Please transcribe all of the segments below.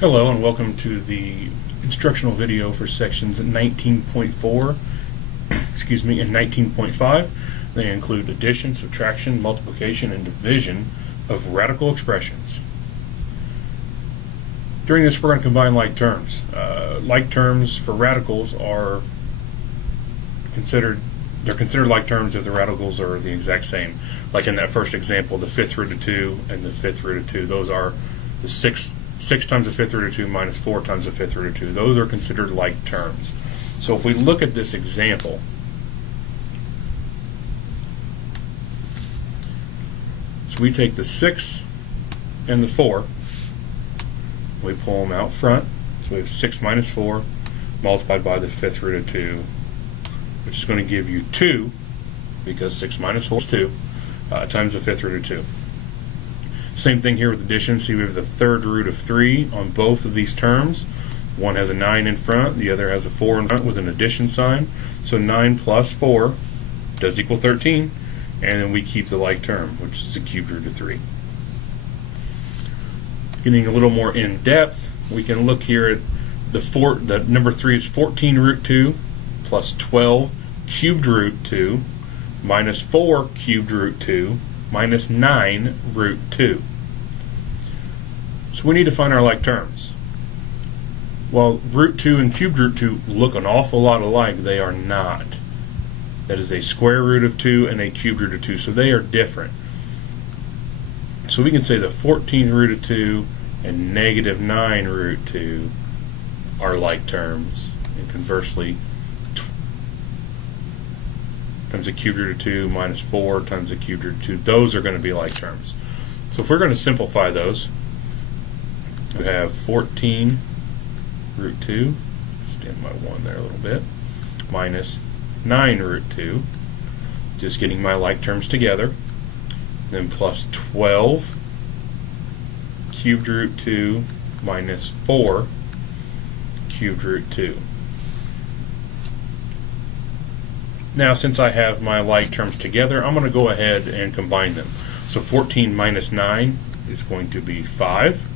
Hello and welcome to the instructional video for sections 19.4 and 19.5. They include addition, subtraction, multiplication, and division of radical expressions. During this we're going to combine like terms. Like terms for radicals are considered like terms if the radicals are the exact same. Like in that first example, the fifth root of 2 and the fifth root of 2, those are the 6 times the fifth root of 2 minus 4 times the fifth root of 2. Those are considered like terms. So if we look at this example, so we take the 6 and the 4, we pull them out front, so we have 6 minus 4 multiplied by the fifth root of 2, which is going to give you 2, because 6 minus 4 is 2, times the fifth root of 2. Same thing here with addition. See, we have the third root of 3 on both of these terms. One has a 9 in front, the other has a 4 in front with an addition sign. So 9 plus 4 does equal 13, and then we keep the like term, which is the cubed root of 3. Getting a little more in depth, we can look here at the number 3 is 14 root 2 plus 12 cubed root 2 minus 4 cubed root 2 minus 9 root 2. So we need to find our like terms. While root 2 and cubed root 2 look an awful lot alike, they are not. That is a square root of 2 and a cubed root of 2, so they are different. So we can say the 14th root of 2 and negative 9 root 2 are like terms, and conversely times the cubed root of 2 minus 4 times the cubed root of 2, those are going to be like terms. So if we're going to simplify those, we have 14 root 2, stand my 1 there a little bit, minus 9 root 2, just getting my like terms together, then plus 12 cubed root 2 minus 4 cubed root 2. Now, since I have my like terms together, I'm going to go ahead and combine them. So 14 minus 9 is going to be 5,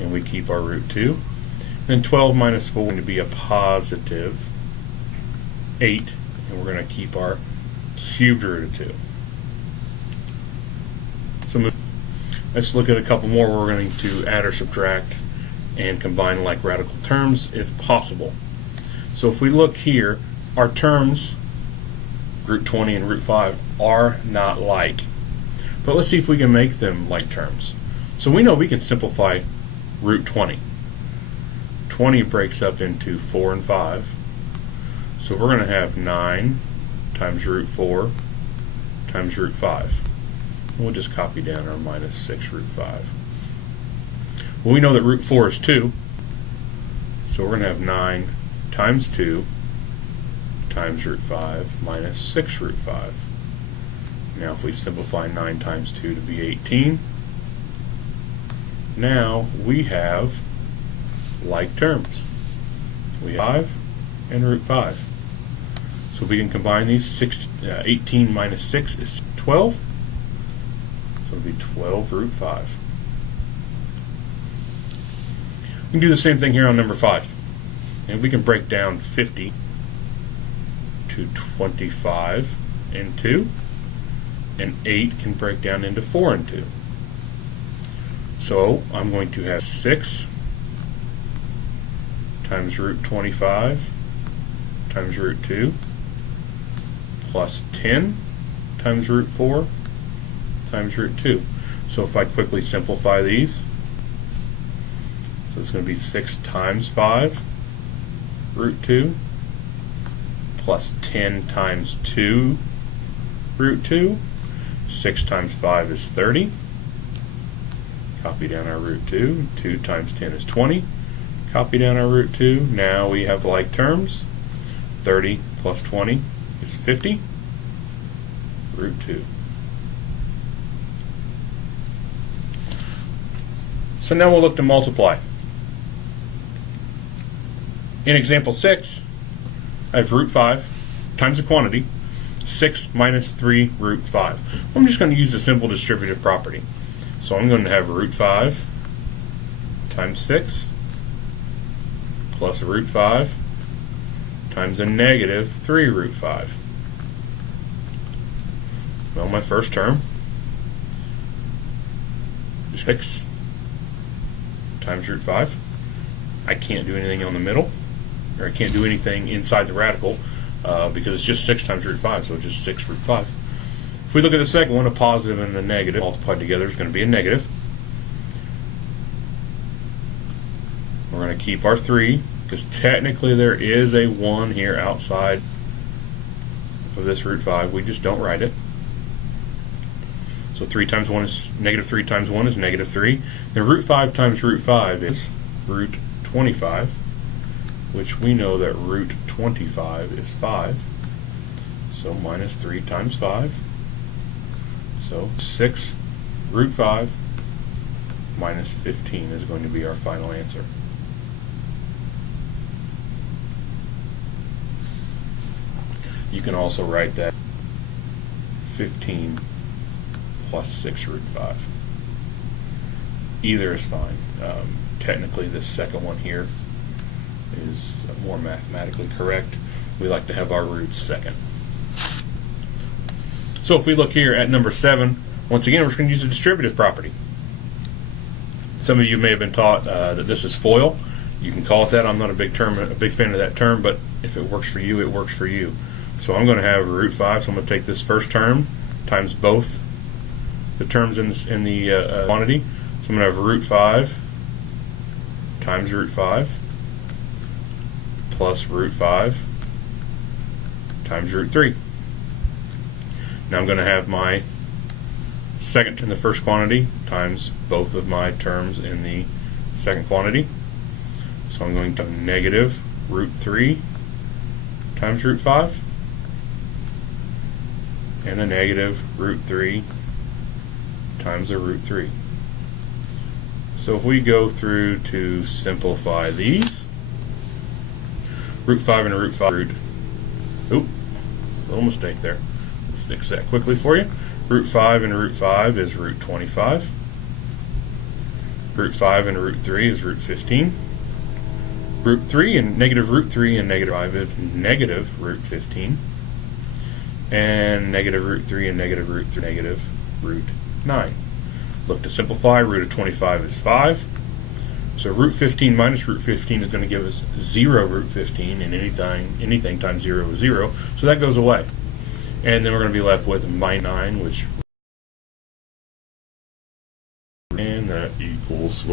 and we keep our root 2. And 12 minus 4 is going to be a positive 8, and we're going to keep our cubed root of 2. So let's look at a couple more where we're going to add or subtract and combine like radical terms if possible. So if we look here, our terms root 20 and root 5 are not like. But let's see if we can make them like terms. So we know we can simplify root 20. 20 breaks up into 4 and 5. So we're going to have 9 times root 4 times root 5. We'll just copy down our minus 6 root 5. Well, we know that root 4 is 2. So we're going to have 9 times 2 times root 5 minus 6 root 5. Now if we simplify 9 times 2 to be 18, now we have like terms. We have 5 and root 5. So we can combine these. 18 minus 6 is 12. So it would be 12 root 5. We can do the same thing here on number 5. And we can break down 50 to 25 and 2, and 8 can break down into 4 and 2. So I'm going to have 6 times root 25 times root 2 plus 10 times root 4 times root 2. So if I quickly simplify these, so it's going to be 6 times 5 root 2 plus 10 times 2 root 2. 6 times 5 is 30. Copy down our root 2. 2 times 10 is 20. Copy down our root 2. Now we have like terms. 30 plus 20 is 50. Root 2. So now we'll look to multiply. In example 6, I have root 5 times a quantity, 6 minus 3 root 5. I'm just going to use the simple distributive property. So I'm going to have root 5 times 6 plus root 5 times a negative 3 root 5. Well, my first term is 6 times root 5. I can't do anything on the middle, or I can't do anything inside the radical because it's just 6 times root 5, so it's just 6 root 5. If we look at the second one, a positive and a negative multiplied together is going to be a negative. We're going to keep our 3 because technically there is a 1 here outside of this root 5. We just don't write it. So 3 times 1 is negative 3 times 1 is negative 3. And root 5 times root 5 is root 25, which we know that root 25 is 5. So minus 3 times 5. So 6 root 5 minus 15 is going to be our final answer. You can also write that 15 plus 6 root 5. Either is fine. Technically, this second one here is more mathematically correct. We like to have our roots second. So if we look here at number 7, once again, we're just going to use the distributive property. Some of you may have been taught that this is FOIL. You can call it that. I'm not a big fan of that term, but if it works for you, it works for you. So I'm going to have root 5, so I'm going to take this first term times both the terms in the quantity. So I'm going to have root 5 times root 5 plus root 5 times root 3. Now I'm going to have my second in the first quantity times both of my terms in the second quantity. So I'm going to have negative root 3 times root 5 and a negative root 3 times a root 3. So if we go through to simplify these, root 5 and root 5, little mistake there. We'll fix that quickly for you. Root 5 and root 5 is root 25. Root 5 and root 3 is root 15. Root 3 and negative root 3 and negative 5 is negative root 15. And negative root 3 and negative root 3, negative root 9. Look to simplify. Root of 25 is 5. So root 15 minus root 15 is going to give us 0 root 15, and anything times 0 is 0. So that goes away. And then we're going to be left with minus 9, which, and that equals,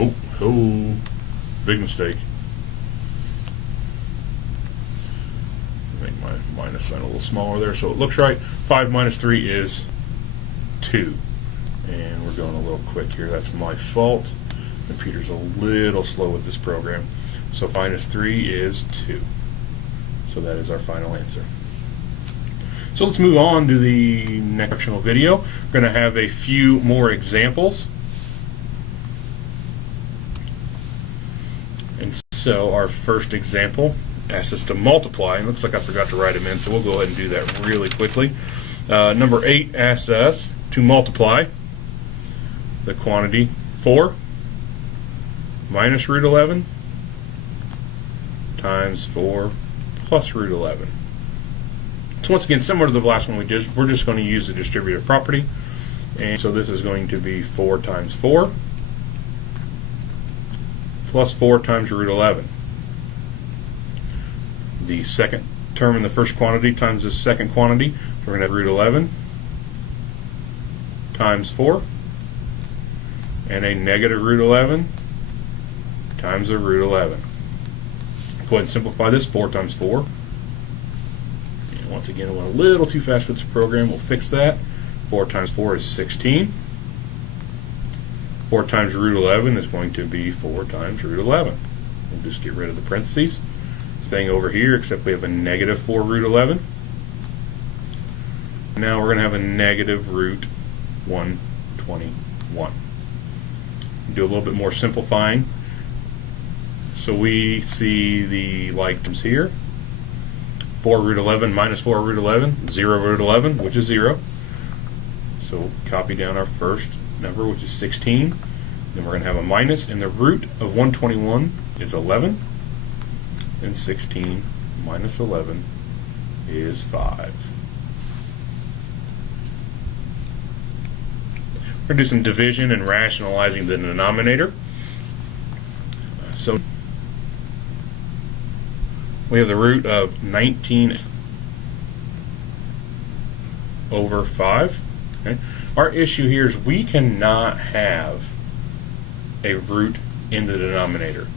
oh, big mistake. Make my minus sign a little smaller there so it looks right. 5 minus 3 is 2. And we're going a little quick here. That's my fault. Computer's a little slow with this program. So minus 3 is 2. So that is our final answer. So let's move on to the next instructional video. We're going to have a few more examples. And so our first example asks us to multiply. It looks like I forgot to write them in, so we'll go ahead and do that really quickly. Number 8 asks us to multiply the quantity 4 minus root 11 times 4 plus root 11. So once again, similar to the last one we did, we're just going to use the distributive property. And so this is going to be 4 times 4 plus 4 times root 11. The second term in the first quantity times the second quantity, we're going to have root 11 times 4 and a negative root 11 times a root 11. Go ahead and simplify this. 4 times 4. And once again, I went a little too fast with this program. We'll fix that. 4 times 4 is 16. 4 times root 11 is going to be 4 times root 11. We'll just get rid of the parentheses. Staying over here, except we have a negative 4 root 11. Now we're going to have a negative root 121. Do a little bit more simplifying. So we see the like terms here. 4 root 11 minus 4 root 11, 0 root 11, which is 0. So copy down our first number, which is 16. Then we're going to have a minus, and the root of 121 is 11. and 16 minus 11 is 5. We're going to do some division and rationalizing the denominator. So we have the root of 19 over 5. Okay. Our issue here is we cannot have a root in the denominator.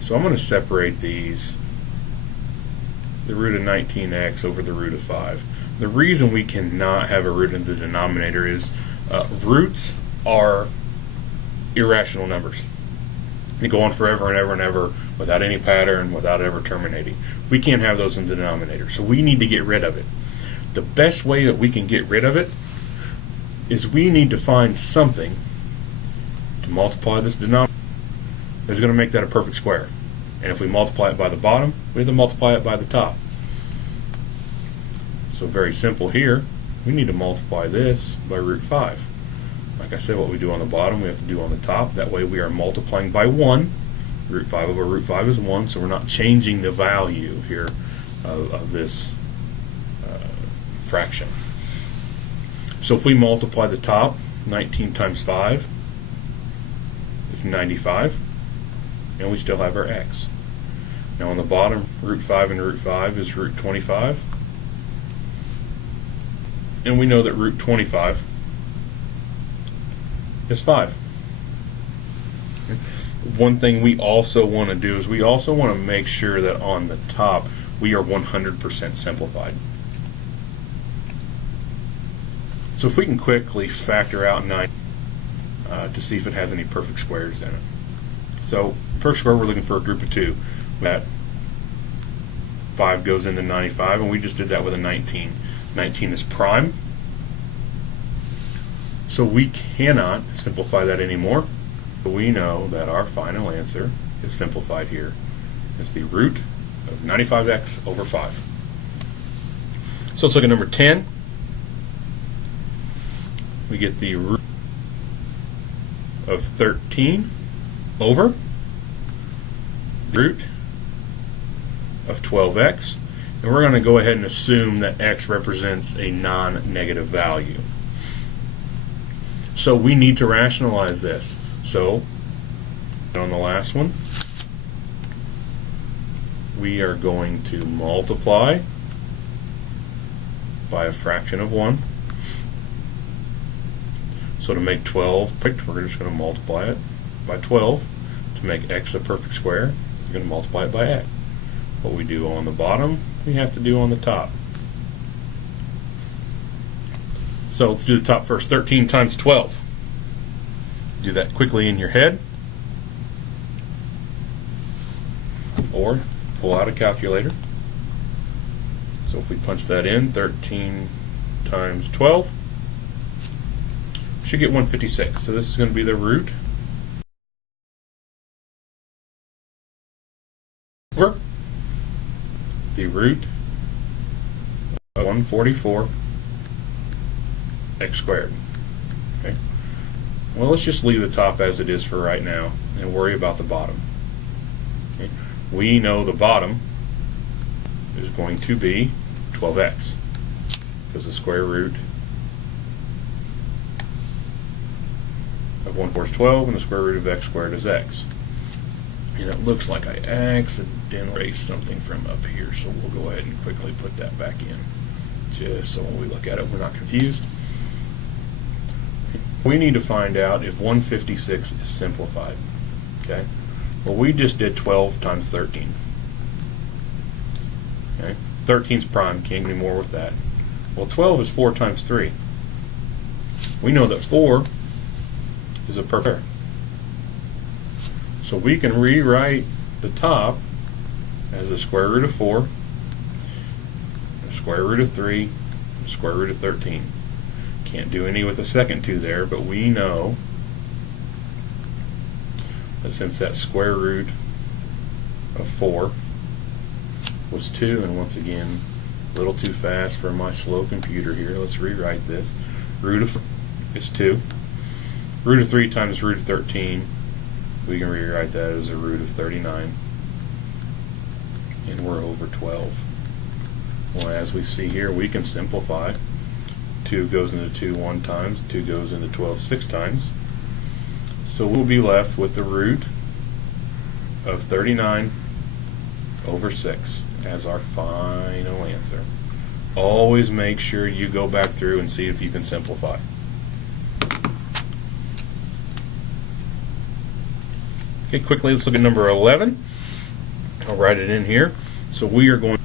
So I'm going to separate these, the root of 19x over the root of 5. The reason we cannot have a root in the denominator is roots are irrational numbers. They go on forever and ever and ever without any pattern, without ever terminating. We can't have those in the denominator, so we need to get rid of it. The best way that we can get rid of it is we need to find something to multiply this denominator that's going to make that a perfect square. And if we multiply it by the bottom, we have to multiply it by the top. So very simple here, we need to multiply this by root 5. Like I said, what we do on the bottom, we have to do on the top. That way we are multiplying by 1. Root 5 over root 5 is 1, so we're not changing the value here of this fraction. So if we multiply the top, 19 times 5 is 95, and we still have our x. Now on the bottom, root 5 and root 5 is root 25, and we know that root 25 is 5. One thing we also want to do is we also want to make sure that on the top we are 100% simplified. So if we can quickly factor out 9 to see if it has any perfect squares in it. So perfect square, we're looking for a group of 2. That 5 goes into 95, and we just did that with a 19. 19 is prime. So we cannot simplify that anymore. We know that our final answer is simplified here. It's the root of 95x over 5. So let's look at number 10. We get the root of 13 over the root of 12x. And we're going to go ahead and assume that x represents a non-negative value. So we need to rationalize this. So on the last one, we are going to multiply by a fraction of 1. So to make 12 perfect, we're just going to multiply it by 12. To make x a perfect square, we're going to multiply it by x. What we do on the bottom, we have to do on the top. So let's do the top first. 13 times 12. Do that quickly in your head, or pull out a calculator. So if we punch that in, 13 times 12, we should get 156. So this is going to be the root over the root of 144 x squared. Okay. Well, let's just leave the top as it is for right now and worry about the bottom. Okay. We know the bottom is going to be 12x, because the square root of 1/4 is 12, and the square root of x squared is x. And it looks like I accidentally erased something from up here, so we'll go ahead and quickly put that back in, just so when we look at it we're not confused. We need to find out if 156 is simplified. Okay. Well, we just did 12 times 13. Okay. 13's prime, can't do any more with that. Well, 12 is 4 times 3. We know that 4 is a perfect square. So we can rewrite the top as the square root of 4, the square root of 3, the square root of 13. Can't do any with the second 2 there, but we know that since that square root of 4 was 2, and once again, a little too fast for my slow computer here, let's rewrite this. Root of 4 is 2. Root of 3 times root of 13, we can rewrite that as a root of 39. and we're over 12. Well, as we see here, we can simplify. 2 goes into 2 1 times, 2 goes into 12 6 times. So we'll be left with the root of 39 over 6 as our final answer. Always make sure you go back through and see if you can simplify. Okay, quickly let's look at number 11. I'll write it in here. So we are going